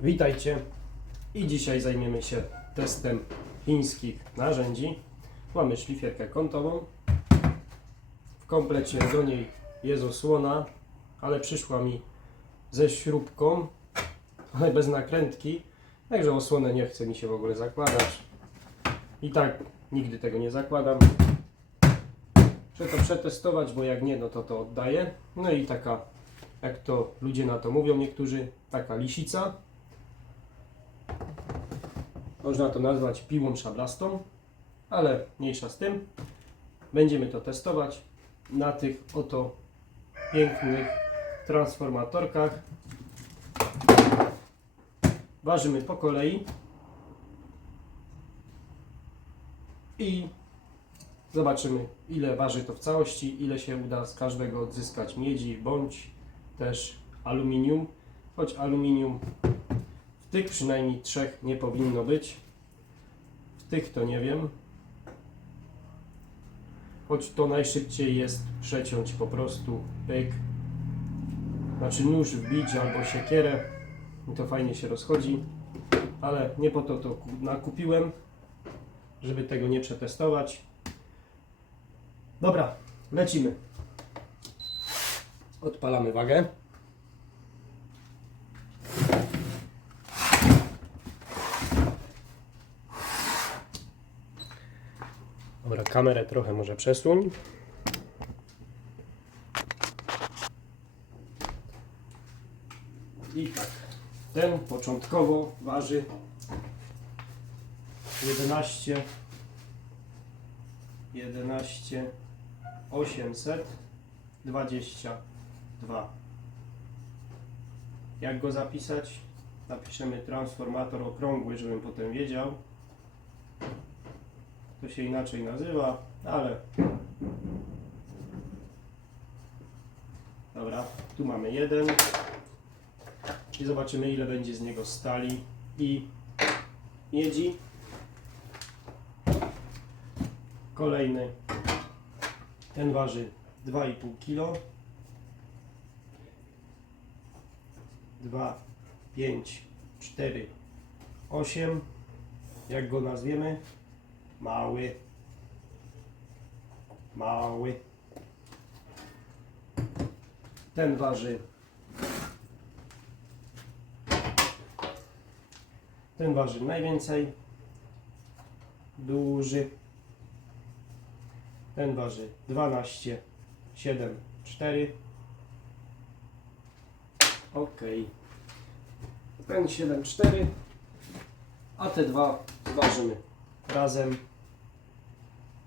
Witajcie i dzisiaj zajmiemy się testem chińskich narzędzi. Mamy szlifierkę kątową. W komplecie do niej jest osłona, ale przyszła mi ze śrubką, ale bez nakrętki, także osłonę nie chce mi się w ogóle zakładać. I tak nigdy tego nie zakładam. Chcę to przetestować, bo jak nie, no to to oddaję. No i taka, jak to ludzie na to mówią niektórzy, taka lisica. Można to nazwać piłą szablastą, ale mniejsza z tym. Będziemy to testować na tych oto pięknych transformatorkach. Ważymy po kolei i zobaczymy ile waży to w całości, ile się uda z każdego odzyskać miedzi bądź też aluminium, choć aluminium tych przynajmniej trzech nie powinno być. W tych to nie wiem. Choć to najszybciej jest przeciąć po prostu pyk. Znaczy nóż wbić albo siekierę. I to fajnie się rozchodzi. Ale nie po to to ku- nakupiłem, żeby tego nie przetestować. Dobra, lecimy. Odpalamy wagę. Dobra, kamerę trochę może przesuń. I tak, ten początkowo waży 11 11 822 Jak go zapisać? Napiszemy transformator okrągły, żebym potem wiedział. To się inaczej nazywa, ale dobra, tu mamy jeden i zobaczymy ile będzie z niego stali i miedzi. Kolejny, ten waży 2,5 kg. 2, 5, 4, 8. Jak go nazwiemy? Mały. Mały. Ten waży. Ten waży najwięcej. Duży. Ten waży 12, 7, 4. Ok. Ten 7, 4. A te dwa zważymy razem.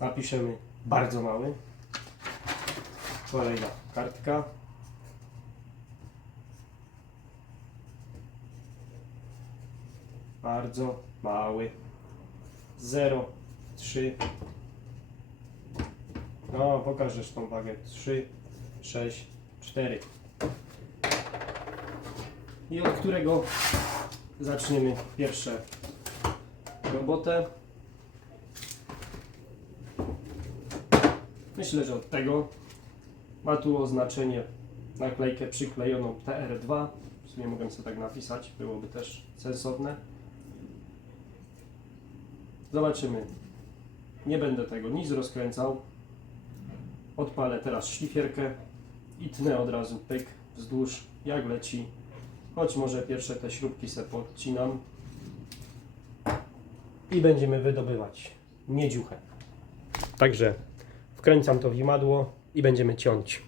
Napiszemy bardzo mały. Kolejna kartka. Bardzo mały. 0, 3. No, pokażesz tą wagę. 3, 6, 4. I od którego zaczniemy pierwsze robotę? Myślę, że od tego ma tu oznaczenie, naklejkę przyklejoną TR2. W sumie mogę sobie tak napisać, byłoby też sensowne. Zobaczymy. Nie będę tego nic rozkręcał. Odpalę teraz szlifierkę i tnę od razu pyk wzdłuż jak leci. Choć może pierwsze te śrubki se podcinam. I będziemy wydobywać miedziuchę. Także wkręcam to w imadło i będziemy ciąć.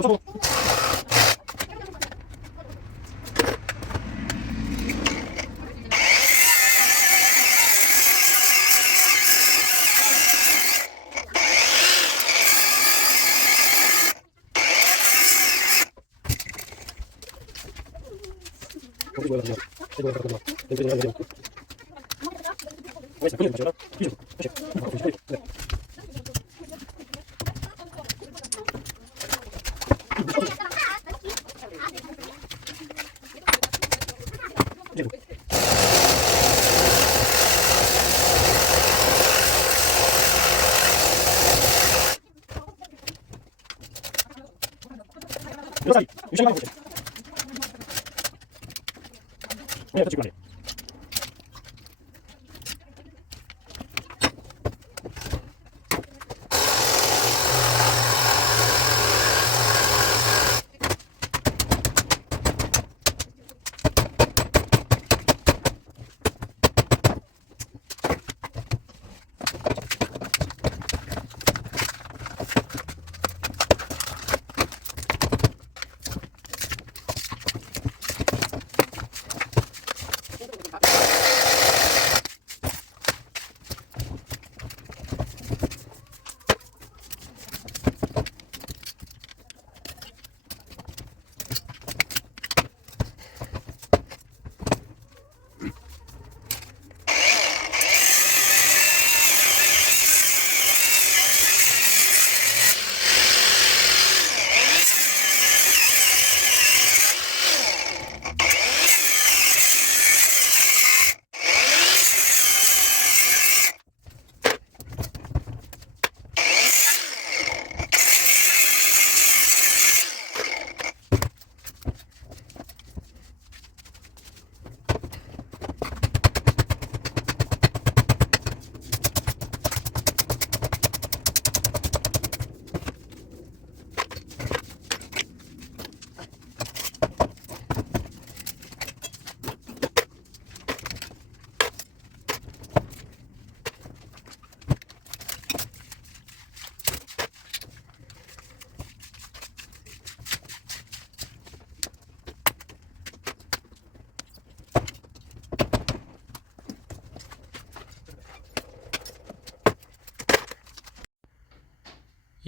ここが、ここが、後ろに前に。っち来る。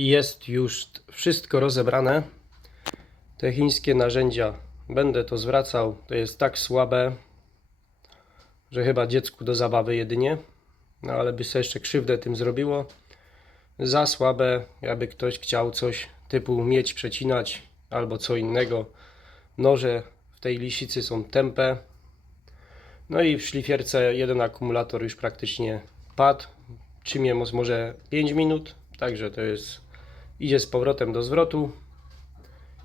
Jest już wszystko rozebrane. Te chińskie narzędzia będę to zwracał. To jest tak słabe, że chyba dziecku do zabawy jedynie. No ale by sobie jeszcze krzywdę tym zrobiło. Za słabe, aby ktoś chciał coś typu mieć przecinać albo co innego. Noże w tej lisicy są tempe. No i w szlifierce jeden akumulator już praktycznie padł. Czym może 5 minut, także to jest idzie z powrotem do zwrotu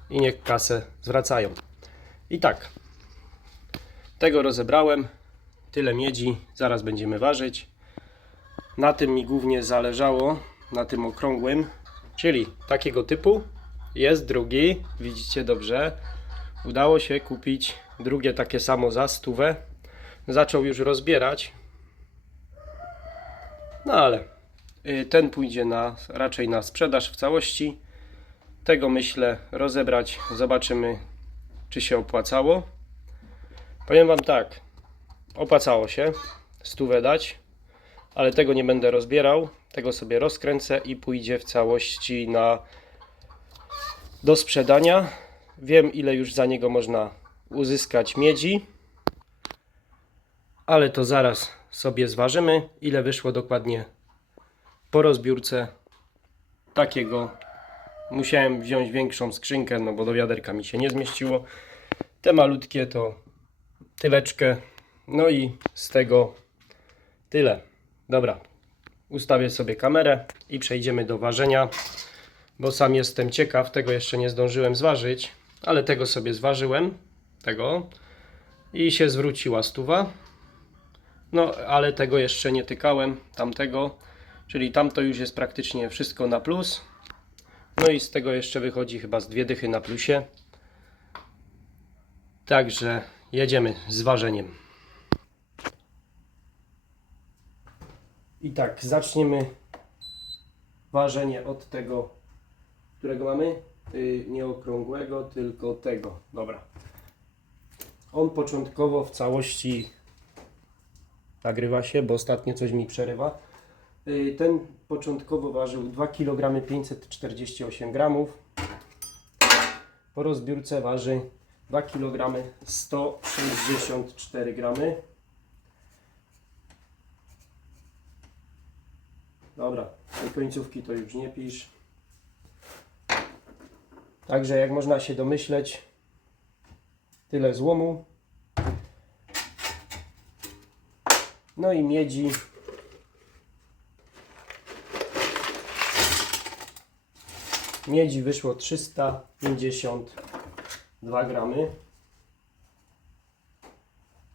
i niech kasę zwracają. I tak, tego rozebrałem, tyle miedzi, zaraz będziemy ważyć. Na tym mi głównie zależało, na tym okrągłym, czyli takiego typu. Jest drugi, widzicie dobrze. Udało się kupić drugie takie samo za stówę. Zaczął już rozbierać. No ale Y, ten pójdzie na, raczej na sprzedaż w całości. Tego myślę rozebrać. Zobaczymy, czy się opłacało. Powiem Wam tak. Opłacało się stówę dać, ale tego nie będę rozbierał. Tego sobie rozkręcę i pójdzie w całości na do sprzedania. Wiem, ile już za niego można uzyskać miedzi, ale to zaraz sobie zważymy, ile wyszło dokładnie po rozbiórce takiego musiałem wziąć większą skrzynkę, no bo do wiaderka mi się nie zmieściło. Te malutkie to tyleczkę. No i z tego tyle. Dobra, ustawię sobie kamerę i przejdziemy do ważenia, bo sam jestem ciekaw, tego jeszcze nie zdążyłem zważyć, ale tego sobie zważyłem, tego i się zwróciła stuwa. No, ale tego jeszcze nie tykałem, tamtego. Czyli tamto już jest praktycznie wszystko na plus. No i z tego jeszcze wychodzi chyba z dwie dychy na plusie. Także jedziemy z ważeniem. I tak, zaczniemy ważenie od tego, którego mamy. Yy, nie okrągłego, tylko tego. Dobra. On początkowo w całości nagrywa się, bo ostatnio coś mi przerywa. Yy, Ten początkowo ważył 2 kg 548 gramów. Po rozbiórce waży 2 kg 164 gramy. Dobra, tej końcówki to już nie pisz. Także jak można się domyśleć, tyle złomu. No i miedzi. Miedzi wyszło 352 gramy.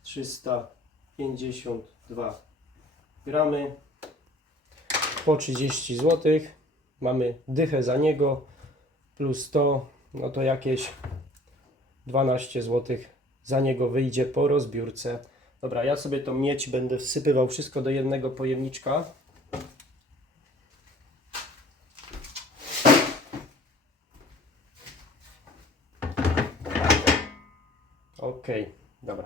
352 gramy po 30 zł. Mamy dychę za niego plus 100, no to jakieś 12 zł za niego wyjdzie po rozbiórce. Dobra, ja sobie tą miedź będę wsypywał wszystko do jednego pojemniczka. Ok, dobra.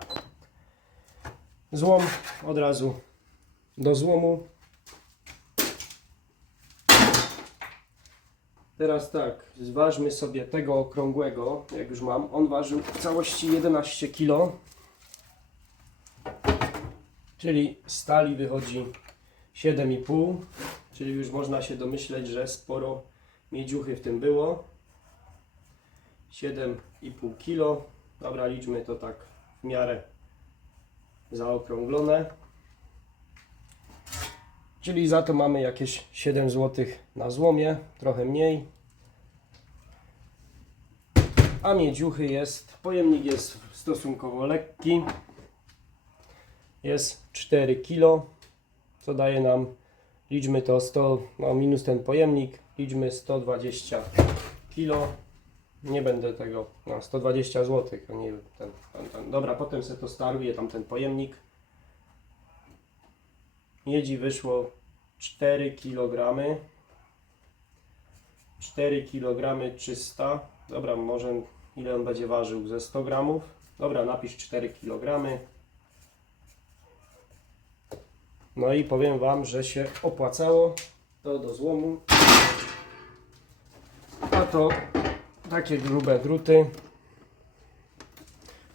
Złom od razu do złomu. Teraz tak, zważmy sobie tego okrągłego, jak już mam. On ważył w całości 11 kg. Czyli stali wychodzi 7,5. Czyli już można się domyśleć, że sporo miedziuchy w tym było. 7,5 kg. Dobra, liczmy to tak w miarę zaokrąglone. Czyli za to mamy jakieś 7 zł na złomie, trochę mniej. A miedziuchy jest, pojemnik jest stosunkowo lekki. Jest 4 kg, co daje nam, liczmy to 100, no minus ten pojemnik, liczmy 120 kg. Nie będę tego, no 120 zł, a nie ten, ten, ten. Dobra, potem sobie to staruję, tam ten pojemnik. Miedzi wyszło 4 kg. 4 kg 300. Dobra, może ile on będzie ważył? Ze 100 gramów. Dobra, napisz 4 kg. No i powiem Wam, że się opłacało to do złomu. A to takie grube druty.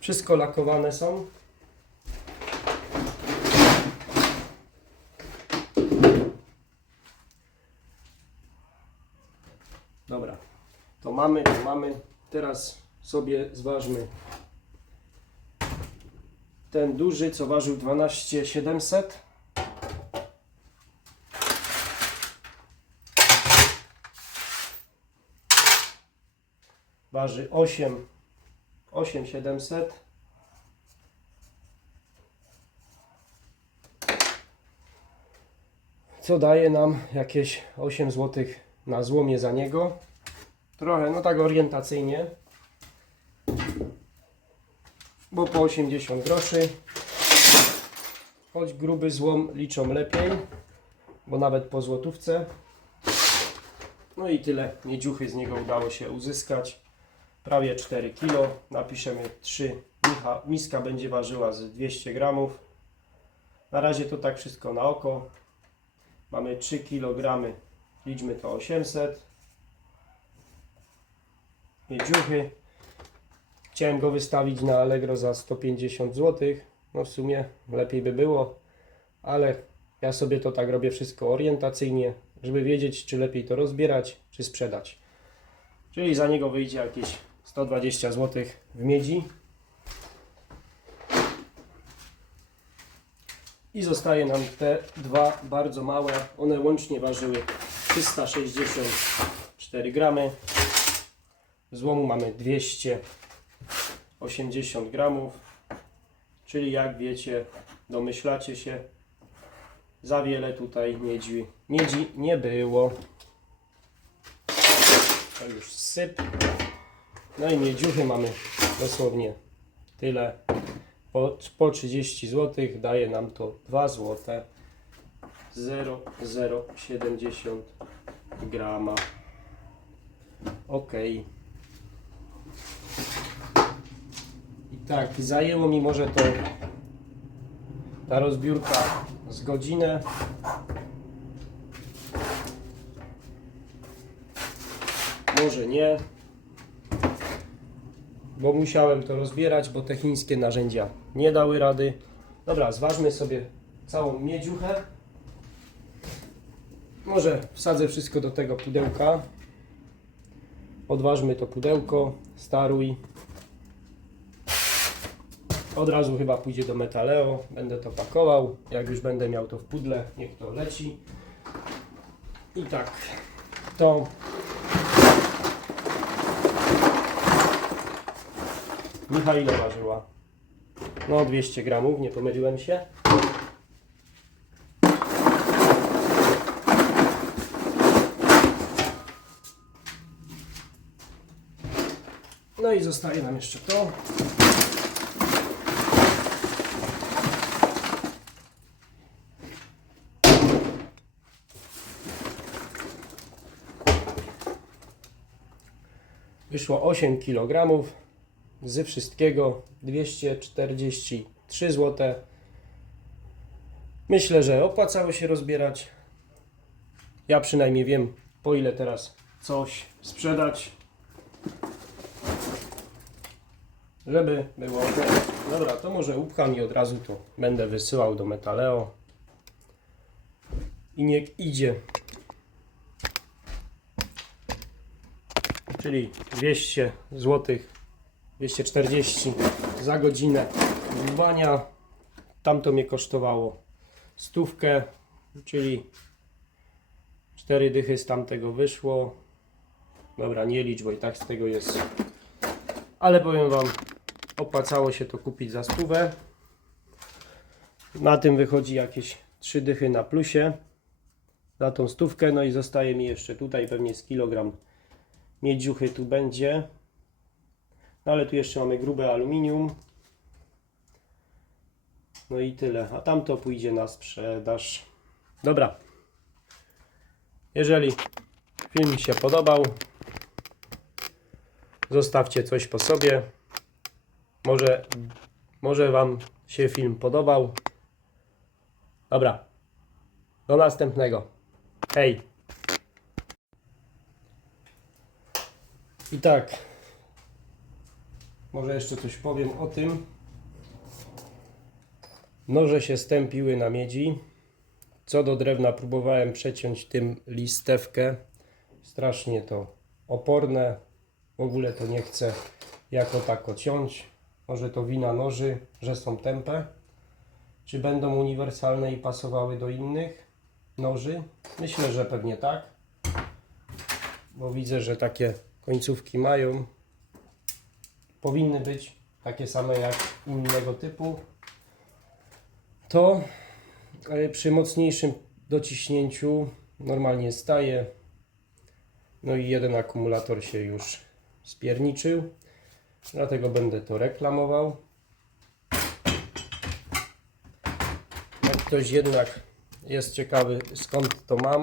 Wszystko lakowane są. Dobra, to mamy, to mamy. Teraz sobie zważmy ten duży, co ważył 12700. Waży 8 8700. Co daje nam jakieś 8 zł na złomie za niego. Trochę, no tak orientacyjnie. Bo po 80 groszy. Choć gruby złom liczą lepiej, bo nawet po złotówce. No i tyle miedziuchy z niego udało się uzyskać. Prawie 4 kg. Napiszemy 3. Micha, miska będzie ważyła z 200 gramów. Na razie to tak wszystko na oko. Mamy 3 kg liczmy to 800 miedziuchy chciałem go wystawić na Allegro za 150 zł no w sumie lepiej by było ale ja sobie to tak robię wszystko orientacyjnie żeby wiedzieć czy lepiej to rozbierać czy sprzedać czyli za niego wyjdzie jakieś 120 zł w miedzi I zostaje nam te dwa bardzo małe. One łącznie ważyły 364 gramy. Złomu mamy 280 gramów. Czyli jak wiecie, domyślacie się, za wiele tutaj miedzi, miedzi nie było. To już syp. No i miedziuchy mamy dosłownie tyle. Po, po 30 zł daje nam to 2 zł. 0,070 grama. Ok. I tak, zajęło mi może to ta rozbiórka z godzinę. Może nie. Bo musiałem to rozbierać, bo te chińskie narzędzia nie dały rady. Dobra, zważmy sobie całą miedziuchę. Może wsadzę wszystko do tego pudełka. Odważmy to pudełko, staruj. Od razu chyba pójdzie do Metaleo. Będę to pakował. Jak już będę miał to w pudle, niech to leci. I tak, to Micha ile ważyła? No 200 gramów, nie pomyliłem się. No i zostaje nam jeszcze to. Wyszło 8 kg. Z wszystkiego 243 zł. Myślę, że opłacało się rozbierać. Ja przynajmniej wiem, po ile teraz coś sprzedać. Żeby było ok. Dobra, to może upcham i od razu to będę wysyłał do Metaleo. I niech idzie. Czyli 200 zł, 240 za godzinę dbania. Tamto mnie kosztowało stówkę, czyli 4 dychy z tamtego wyszło. Dobra, nie licz, bo i tak z tego jest. Ale powiem Wam, opłacało się to kupić za stówę. Na tym wychodzi jakieś 3 dychy na plusie za tą stówkę. No i zostaje mi jeszcze tutaj pewnie z kilogram miedziuchy tu będzie. No ale tu jeszcze mamy grube aluminium. No i tyle. A tamto pójdzie na sprzedaż. Dobra. Jeżeli film się podobał, zostawcie coś po sobie. Może, może Wam się film podobał. Dobra. Do następnego. Hej. I tak. Może jeszcze coś powiem o tym. Noże się stępiły na miedzi. Co do drewna próbowałem przeciąć tym listewkę. Strasznie to oporne. W ogóle to nie chcę jako tako ciąć. Może to wina noży, że są tępe. Czy będą uniwersalne i pasowały do innych noży? Myślę, że pewnie tak. Bo widzę, że takie końcówki mają. Powinny być takie same jak innego typu. To e, przy mocniejszym dociśnięciu normalnie staje. No i jeden akumulator się już spierniczył. Dlatego będę to reklamował. Jak ktoś jednak jest ciekawy skąd to mam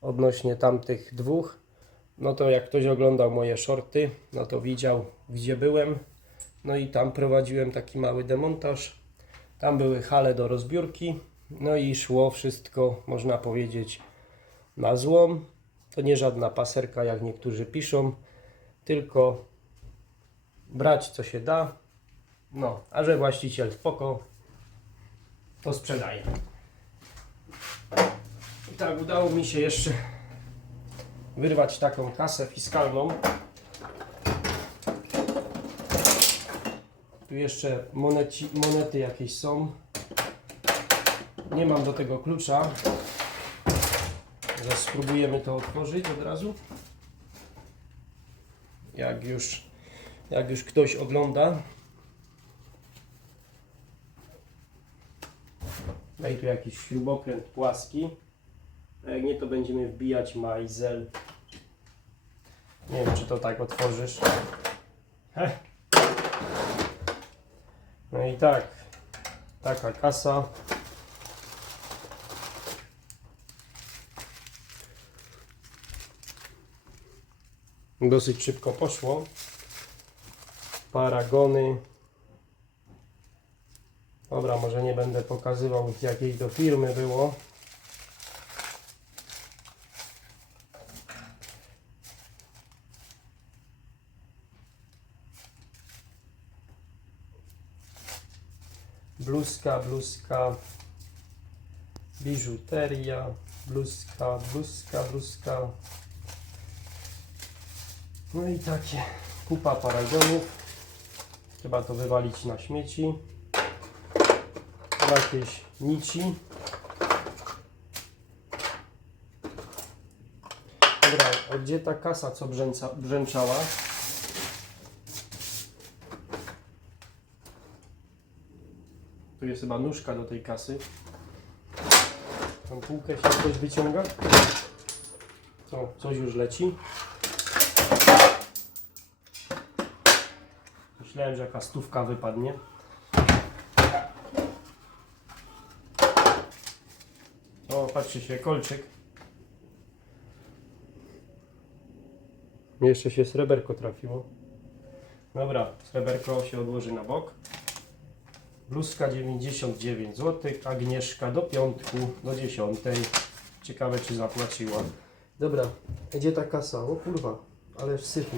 odnośnie tamtych dwóch, no to jak ktoś oglądał moje shorty, no to widział gdzie byłem. No i tam prowadziłem taki mały demontaż. Tam były hale do rozbiórki. No i szło wszystko, można powiedzieć, na złom. To nie żadna paserka, jak niektórzy piszą, tylko brać co się da. No, a że właściciel spoko, to sprzedaje. I tak udało mi się jeszcze wyrwać taką kasę fiskalną. Tu jeszcze moneci, monety jakieś są. Nie mam do tego klucza. Zaraz spróbujemy to otworzyć od razu. Jak już, jak już ktoś ogląda. Daj tu jakiś śrubokręt płaski. A jak nie, to będziemy wbijać majzel. Nie wiem, czy to tak otworzysz. No i tak. Taka kasa. Dosyć szybko poszło. Paragony. Dobra, może nie będę pokazywał jakiej to firmy było. Bluzka, bluzka, biżuteria, bluzka, bluzka, bluzka. No i takie kupa paragonów. Trzeba to wywalić na śmieci. Jakieś nici. Dobra, gdzie ta kasa, co brzęca, brzęczała? Tu jest chyba nóżka do tej kasy. Tą półkę się coś wyciąga. Co, coś już leci. Myślałem, że jaka stówka wypadnie. O, patrzcie się, kolczyk. Jeszcze się sreberko trafiło. Dobra, sreberko się odłoży na bok. Bluzka 99 zł, Agnieszka do piątku, do 10. Ciekawe czy zapłaciła. Dobra, gdzie ta kasa? O kurwa, ale syfu.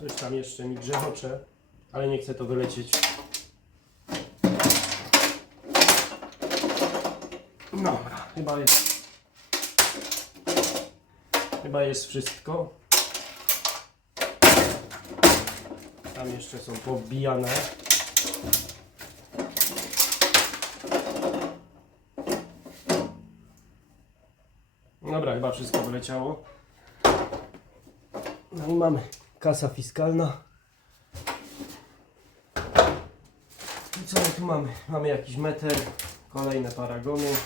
Coś tam jeszcze ale nie chcę to wylecieć. Dobra, chyba jest. Chyba jest wszystko. Tam jeszcze są pobijane. Dobra, chyba wszystko wyleciało. No i mamy kasa fiskalna. Co my tu mamy? Mamy jakiś meter, kolejne paragony,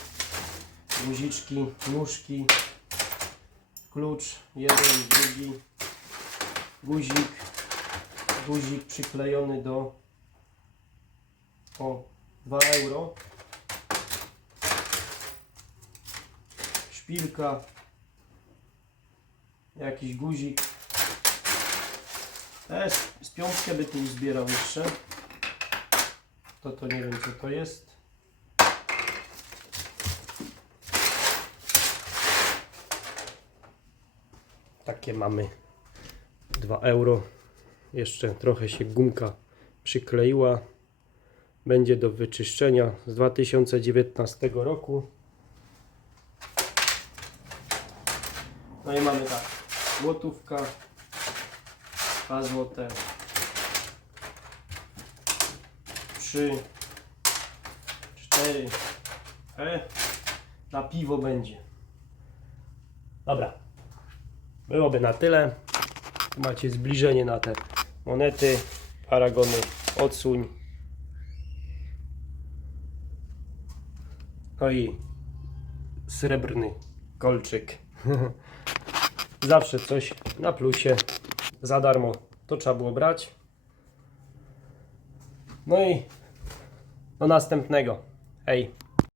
guziczki, nóżki, klucz, jeden, drugi, guzik, guzik przyklejony do o 2 euro, szpilka, jakiś guzik, też z piątkę by tu zbierał jeszcze. To to nie wiem co to jest. Takie mamy 2 euro. Jeszcze trochę się gumka przykleiła. Będzie do wyczyszczenia z 2019 roku. No i mamy tak. Złotówka, 2 złote. 3 4 e, na piwo będzie. Dobra. Byłoby na tyle. Macie zbliżenie na te monety. Paragony odsuń. No i srebrny kolczyk. Zawsze coś na plusie za darmo. To trzeba było brać. No i do następnego. Hej.